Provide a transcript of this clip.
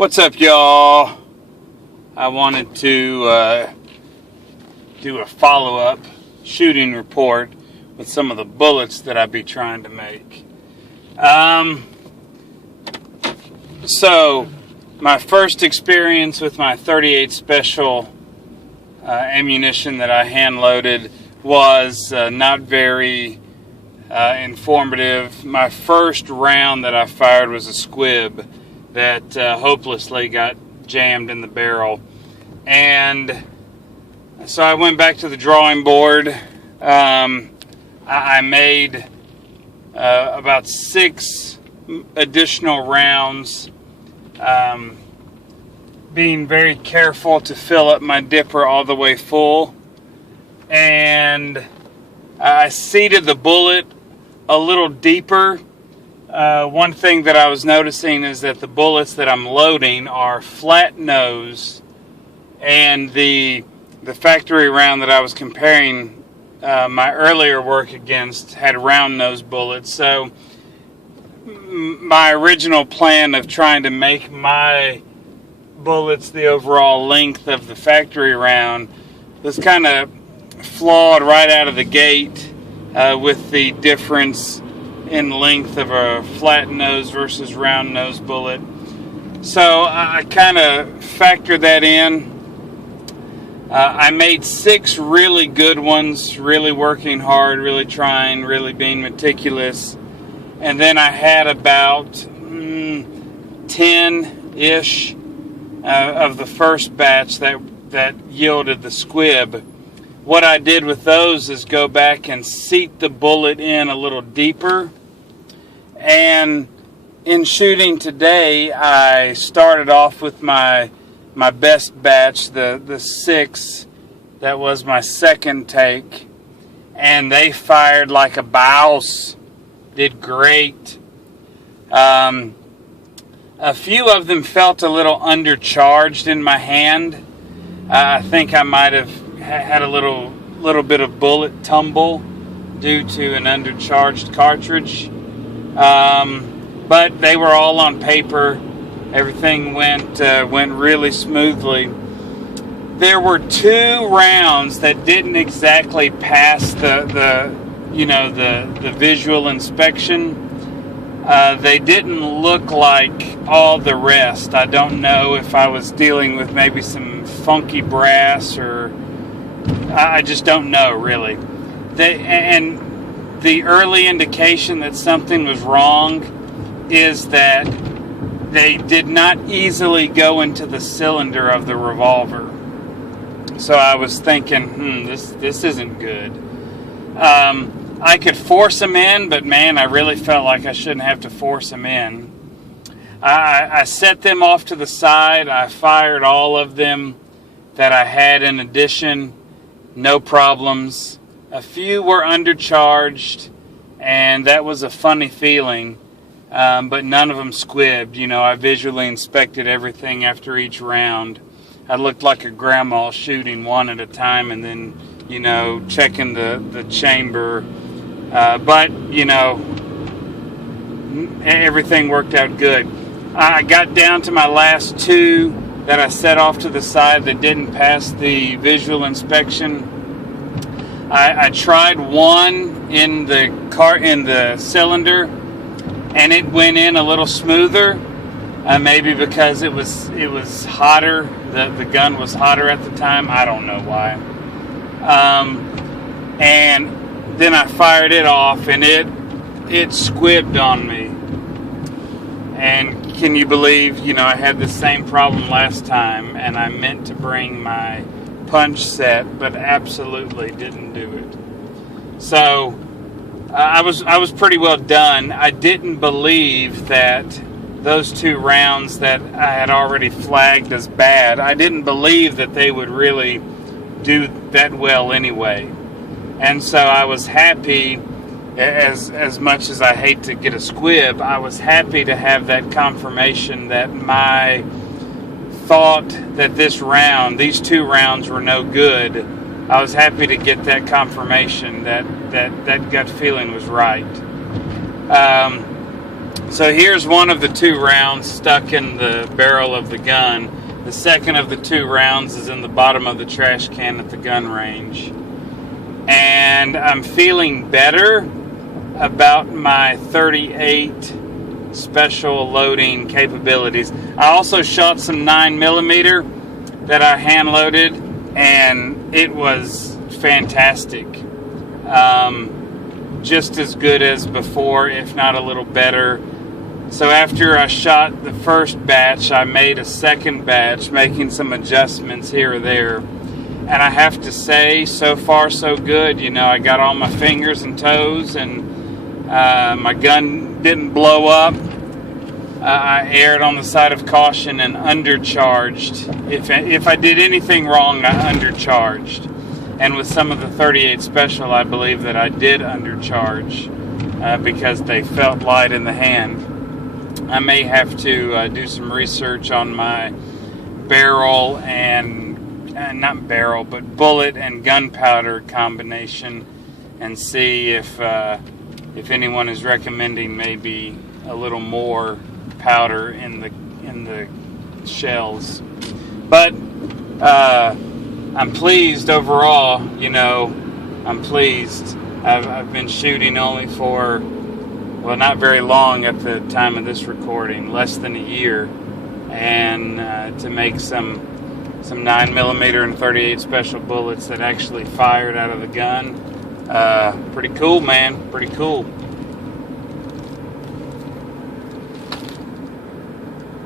What's up, y'all? I wanted to do a follow-up shooting report with some of the bullets that I'd be trying to make. So, my first experience with my .38 Special ammunition that I hand-loaded was not very informative. My first round that I fired was a squib that hopelessly got jammed in the barrel. And so I went back to the drawing board. I made about 6 additional rounds, being very careful to fill up my dipper all the way full. And I seated the bullet a little deeper. One thing that I was noticing is that the bullets that I'm loading are flat nose, and the factory round that I was comparing my earlier work against had round nose bullets. So my original plan of trying to make my bullets the overall length of the factory round was kind of flawed right out of the gate with the difference in length of a flat nose versus round nose bullet. So I kind of factored that in. I made 6 really good ones, really working hard, really trying, really being meticulous. And then I had about 10-ish of the first batch that yielded the squib. What I did with those is go back and seat the bullet in a little deeper. And in shooting today, I started off with my best batch, the 6. That was my second take. And they fired like a bouse. Did great. A few of them felt a little undercharged in my hand. I think I might have had a little bit of bullet tumble due to an undercharged cartridge. But they were all on paper. Everything went really smoothly. There were 2 rounds that didn't exactly pass the visual inspection. They didn't look like all the rest. I don't know if I was dealing with maybe some funky brass, or I just don't know really. The early indication that something was wrong is that they did not easily go into the cylinder of the revolver. So I was thinking, this isn't good. I could force them in, but man, I really felt like I shouldn't have to force them in. I set them off to the side. I fired all of them that I had in addition. No problems. A few were undercharged, and that was a funny feeling, but none of them squibbed. I visually inspected everything after each round. I looked like a grandma shooting one at a time and then, checking the chamber. But everything worked out good. I got down to my last 2 that I set off to the side that didn't pass the visual inspection. I tried one in the cylinder, and it went in a little smoother. Maybe because it was hotter. The gun was hotter at the time. I don't know why. And then I fired it off, and it squibbed on me. And can you believe? I had the same problem last time, and I meant to bring my punch set, but absolutely didn't do it. So I was pretty well done. I didn't believe that those 2 rounds that I had already flagged as bad, I didn't believe that they would really do that well anyway. And so I was happy, as much as I hate to get a squib, I was happy to have that confirmation that my thought that these 2 rounds were no good. I was happy to get that confirmation that gut feeling was right. So here's one of the 2 rounds stuck in the barrel of the gun. The second of the 2 rounds is in the bottom of the trash can at the gun range. And I'm feeling better about my 38 special loading capabilities. I also shot some 9mm that I hand loaded, and it was fantastic. Just as good as before, if not a little better. So after I shot the first batch, I made a second batch, making some adjustments here or there. And I have to say, so far so good. You know, I got all my fingers and toes, and my gun didn't blow up. I erred on the side of caution and undercharged. If I did anything wrong, I undercharged. And with some of the 38 Special, I believe that I did undercharge because they felt light in the hand. I may have to do some research on my barrel and not barrel, but bullet and gunpowder combination, and see if anyone is recommending maybe a little more powder in the shells. But I'm pleased overall. You know, I'm pleased. I've been shooting only for, well, not very long at the time of this recording, less than a year, and to make some 9mm and 38 Special bullets that actually fired out of the gun, pretty cool, man, pretty cool.